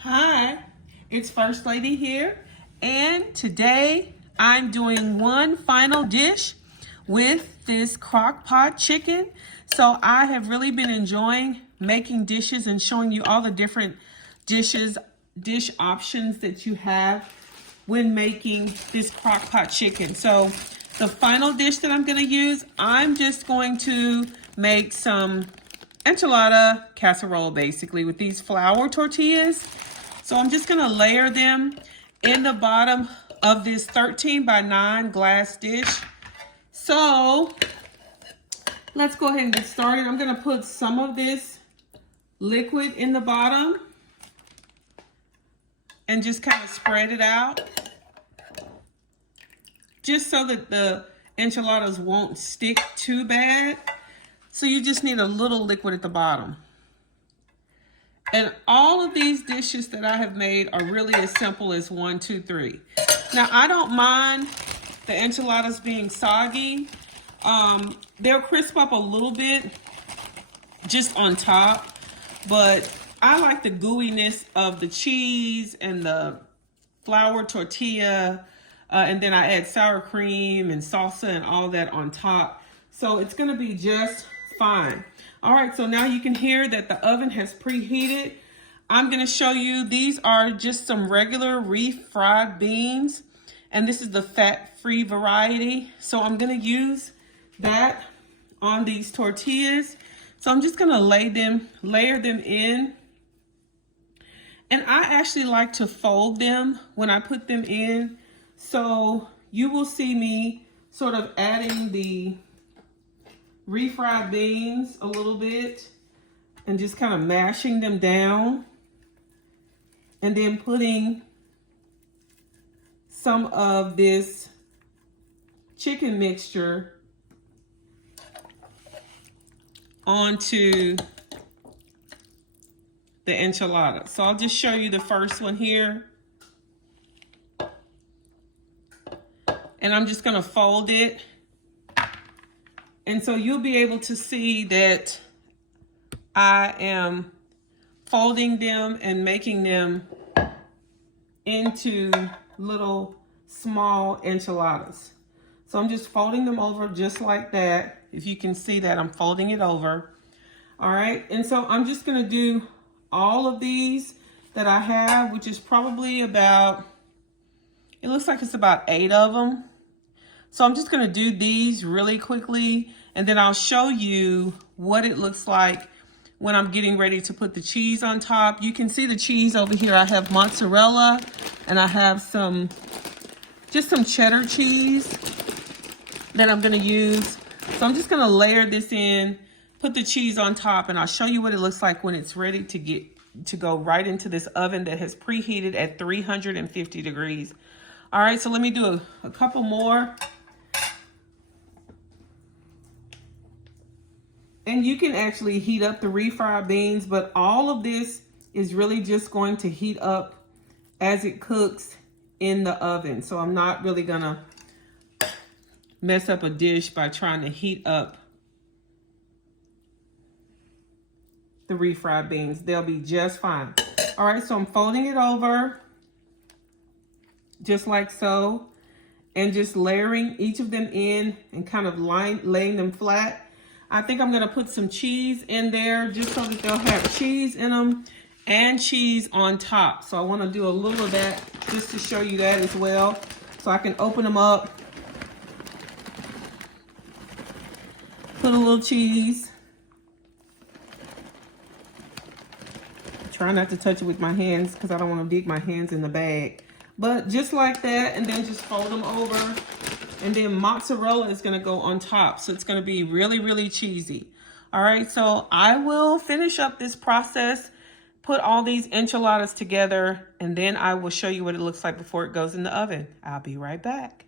Hi, it's First Lady here, and today I'm doing one final dish with this Crockpot chicken. So I have really been enjoying making dishes and showing you all the different dish options that you have when making this Crockpot chicken. So the final dish that I'm going to use, I'm just going to make some enchilada casserole basically with these flour tortillas. So I'm just gonna layer them in the bottom of this 13 by 9 glass dish. So let's go ahead and get started. I'm gonna put some of this liquid in the bottom and just kind of spread it out, just so that the enchiladas won't stick too bad. So you just need a little liquid at the bottom. And all of these dishes that I have made are really as simple as 1, 2, 3. Now, I don't mind the enchiladas being soggy. They'll crisp up a little bit just on top, but I like the gooiness of the cheese and the flour tortilla, and then I add sour cream and salsa and all that on top. So it's gonna be just fine. All right, so now you can hear that the oven has preheated. I'm gonna show you, these are just some regular refried beans, and this is the fat-free variety. So I'm gonna use that on these tortillas. So I'm just gonna layer them in. And I actually like to fold them when I put them in. So you will see me sort of adding the refried beans a little bit and just kind of mashing them down, and then putting some of this chicken mixture onto the enchilada. So I'll just show you the first one here. And I'm just gonna fold it. And so you'll be able to see that I am folding them and making them into little small enchiladas. So I'm just folding them over just like that. If you can see that, I'm folding it over. All right, and so I'm just gonna do all of these that I have, which is probably about, it looks like it's about 8 of them. So I'm just gonna do these really quickly, and then I'll show you what it looks like when I'm getting ready to put the cheese on top. You can see the cheese over here. I have mozzarella, and I have just some cheddar cheese that I'm gonna use. So I'm just gonna layer this in, put the cheese on top, and I'll show you what it looks like when it's ready to go right into this oven that has preheated at 350 degrees. All right, so let me do a couple more. And you can actually heat up the refried beans, but all of this is really just going to heat up as it cooks in the oven. So I'm not really gonna mess up a dish by trying to heat up the refried beans. They'll be just fine. All right, so I'm folding it over just like so, and just layering each of them in and kind of laying them flat. I think I'm gonna put some cheese in there just so that they'll have cheese in them and cheese on top. So I wanna do a little of that just to show you that as well. So I can open them up, put a little cheese. Try not to touch it with my hands because I don't wanna dig my hands in the bag. But just like that, and then just fold them over. And then mozzarella is gonna go on top. So it's gonna be really, really cheesy. All right, so I will finish up this process, put all these enchiladas together, and then I will show you what it looks like before it goes in the oven. I'll be right back.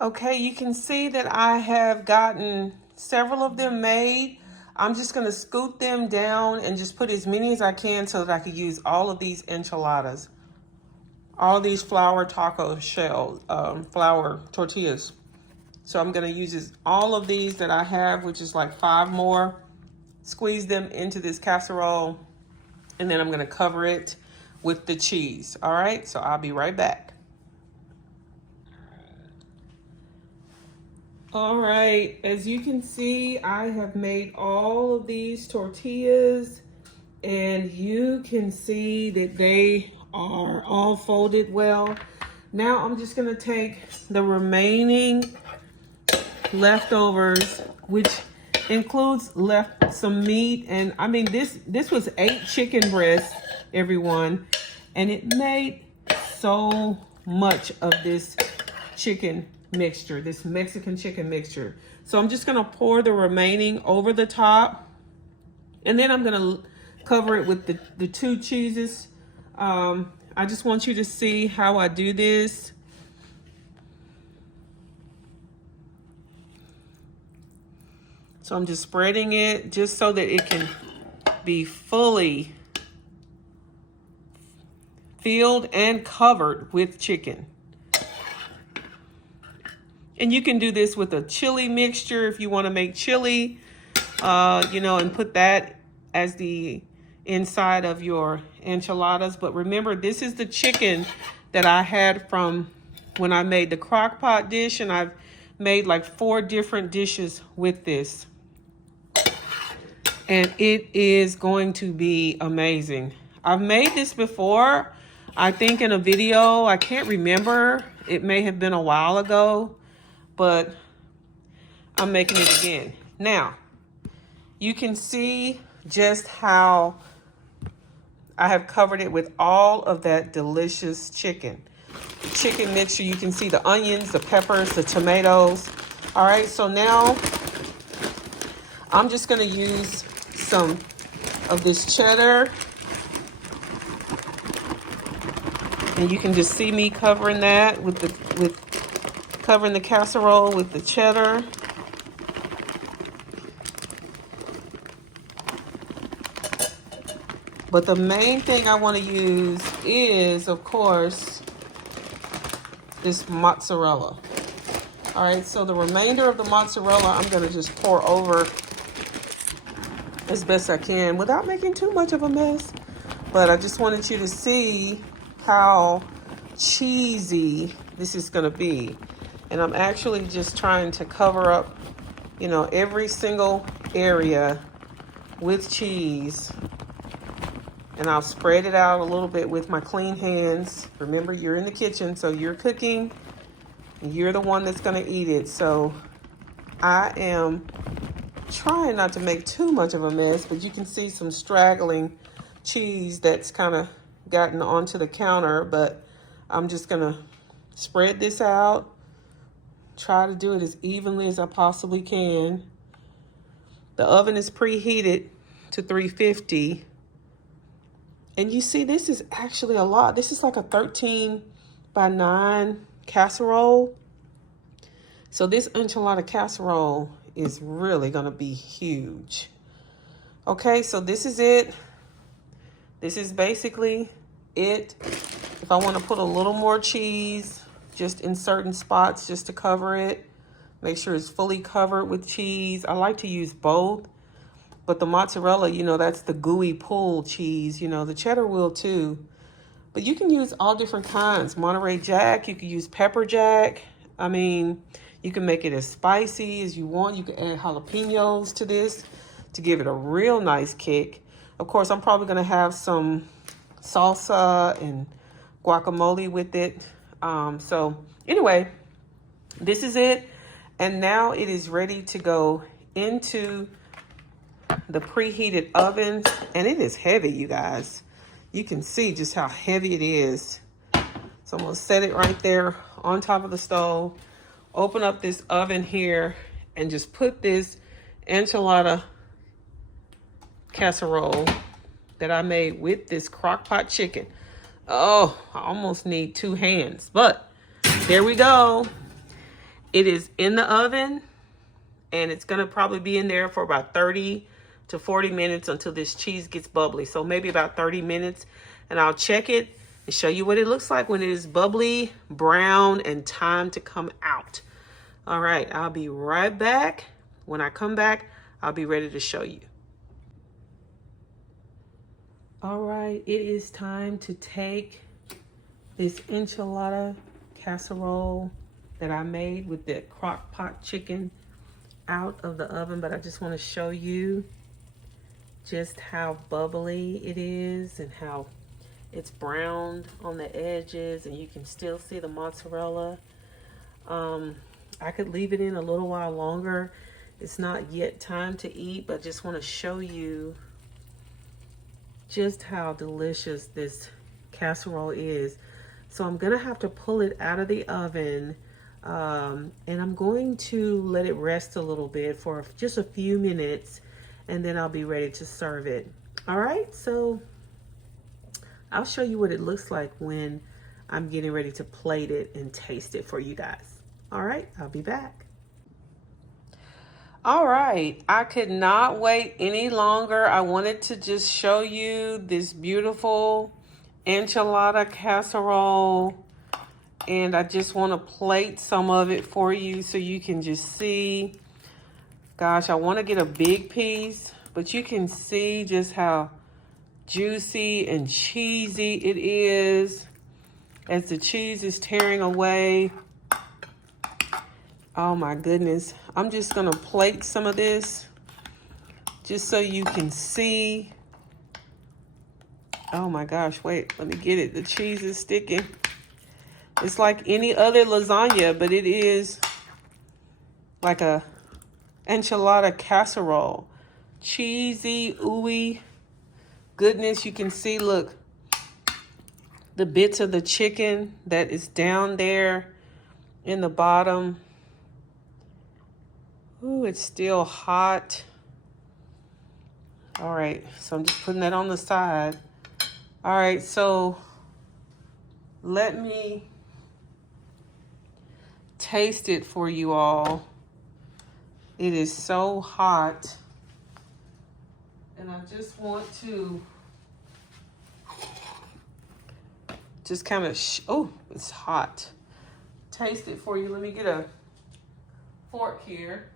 Okay, you can see that I have gotten several of them made. I'm just gonna scoot them down and just put as many as I can so that I could use all of these enchiladas. All these flour taco shells, flour tortillas. So I'm gonna use all of these that I have, which is like 5 more. squeeze them into this casserole, and then I'm gonna cover it with the cheese. All right, so I'll be right back. All right, as you can see, I have made all of these tortillas, and you can see that they are all folded well. Now I'm just gonna take the remaining leftovers, which includes some meat, and I mean this was 8 chicken breasts, everyone, and it made so much of this chicken mixture, this Mexican chicken mixture. So I'm just gonna pour the remaining over the top, and then I'm gonna cover it with the 2 cheeses. I just want you to see how I do this. So I'm just spreading it just so that it can be fully filled and covered with chicken. And you can do this with a chili mixture if you want to make chili, you know, and put that as the inside of your enchiladas. But remember, this is the chicken that I had from when I made the Crockpot dish, and I've made like 4 different dishes with this. And it is going to be amazing. I've made this before, I think in a video. I can't remember. It may have been a while ago, but I'm making it again. Now, you can see just how I have covered it with all of that delicious chicken mixture. You can see the onions, the peppers, the tomatoes. All right, so now I'm just gonna use some of this cheddar. And you can just see me covering that covering the casserole with the cheddar. But the main thing I want to use is, of course, this mozzarella. All right, so the remainder of the mozzarella, I'm going to just pour over as best I can without making too much of a mess. But I just wanted you to see how cheesy this is going to be. And I'm actually just trying to cover up, you know, every single area with cheese. And I'll spread it out a little bit with my clean hands. Remember, you're in the kitchen, so you're cooking. And you're the one that's going to eat it. So I am trying not to make too much of a mess, but you can see some straggling cheese that's kind of gotten onto the counter. But I'm just going to spread this out. Try to do it as evenly as I possibly can. The oven is preheated to 350. And you see, this is actually a lot. This is like a 13 by 9 casserole. So this enchilada casserole is really going to be huge. Okay, so this is it. This is basically it. If I want to put a little more cheese, just in certain spots, just to cover it. Make sure it's fully covered with cheese. I like to use both. But the mozzarella, you know, that's the gooey pull cheese. You know, the cheddar will too. But you can use all different kinds. Monterey Jack, you can use pepper jack. I mean, you can make it as spicy as you want. You can add jalapenos to this to give it a real nice kick. Of course, I'm probably going to have some salsa and guacamole with it. So anyway, this is it. And now it is ready to go into the preheated oven, and it is heavy, you guys. You can see just how heavy it is. So I'm gonna set it right there on top of the stove, open up this oven here, and just put this enchilada casserole that I made with this Crockpot chicken. Oh, I almost need 2 hands, but there we go. It is in the oven, and it's gonna probably be in there for about 30 to 40 minutes until this cheese gets bubbly. So maybe about 30 minutes, and I'll check it and show you what it looks like when it is bubbly, brown, and time to come out. All right, I'll be right back. When I come back, I'll be ready to show you. All right, it is time to take this enchilada casserole that I made with the Crockpot chicken out of the oven, but I just want to show you just how bubbly it is and how it's browned on the edges, and you can still see the mozzarella. I could leave it in a little while longer. It's not yet time to eat, but just want to show you just how delicious this casserole is. So I'm gonna have to pull it out of the oven, and I'm going to let it rest a little bit for just a few minutes, and then I'll be ready to serve it. All right, so I'll show you what it looks like when I'm getting ready to plate it and taste it for you guys. All right, I'll be back. All right, I could not wait any longer. I wanted to just show you this beautiful enchilada casserole, and I just want to plate some of it for you so you can just see. Gosh, I want to get a big piece, but you can see just how juicy and cheesy it is as the cheese is tearing away. Oh my goodness. I'm just gonna plate some of this just so you can see. Oh my gosh, wait, let me get it. The cheese is sticking. It's like any other lasagna, but it is like a enchilada casserole. Cheesy, ooey goodness. You can see, look, the bits of the chicken that is down there in the bottom. Ooh, it's still hot. All right, so I'm just putting that on the side. All right, so let me taste it for you all. It is so hot. And I just want to just kind of, oh, it's hot. Taste it for you. Let me get a fork here.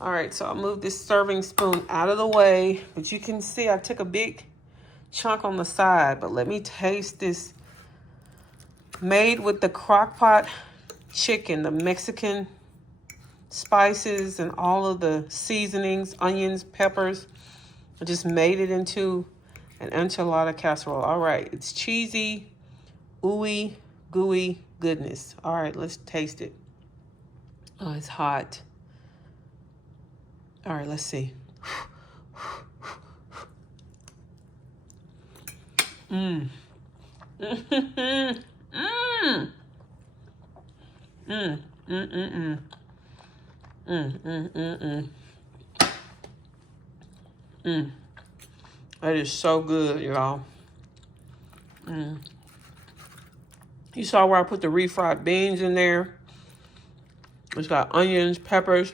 All right, so I'll move this serving spoon out of the way, but you can see I took a big chunk on the side, but let me taste this made with the Crockpot chicken, the Mexican spices and all of the seasonings, onions, peppers. I just made it into an enchilada casserole. All right, it's cheesy, ooey, gooey goodness. All right, let's taste it. Oh, it's hot. All right, let's see. Mmm. Mmm. Mmm. Mmm. Mmm. Mmm. Mmm. That is so good, y'all. You saw where I put the refried beans in there. It's got onions, peppers.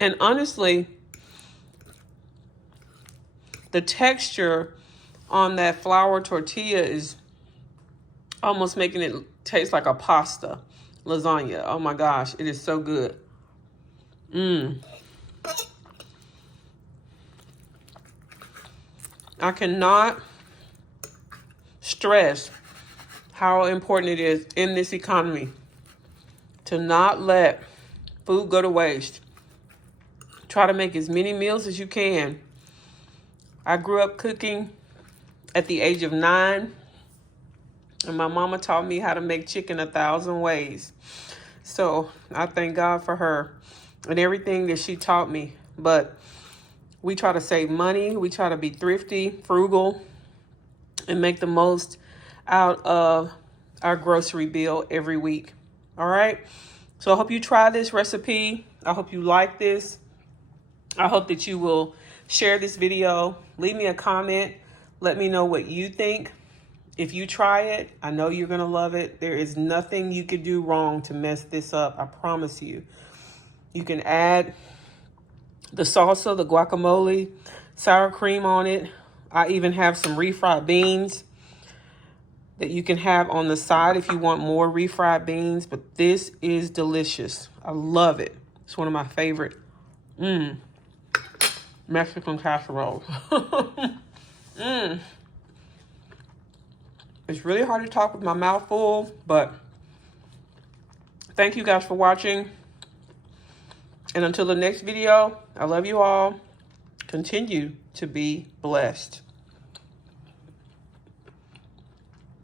And honestly, the texture on that flour tortilla is almost making it taste like a pasta lasagna. Oh my gosh, it is so good. I cannot stress how important it is in this economy to not let food go to waste. Try to make as many meals as you can. I grew up cooking at the age of 9, and my mama taught me how to make chicken 1,000 ways. So I thank God for her and everything that she taught me. But we try to save money. We try to be thrifty, frugal, and make the most out of our grocery bill every week. All right? So I hope you try this recipe. I hope you like this. I hope that you will share this video. Leave me a comment. Let me know what you think. If you try it, I know you're going to love it. There is nothing you could do wrong to mess this up. I promise you. You can add the salsa, the guacamole, sour cream on it. I even have some refried beans. that you can have on the side if you want more refried beans. But this is delicious. I love it. It's one of my favorite Mexican casseroles. It's really hard to talk with my mouth full, but thank you guys for watching. And until the next video, I love you all. Continue to be blessed.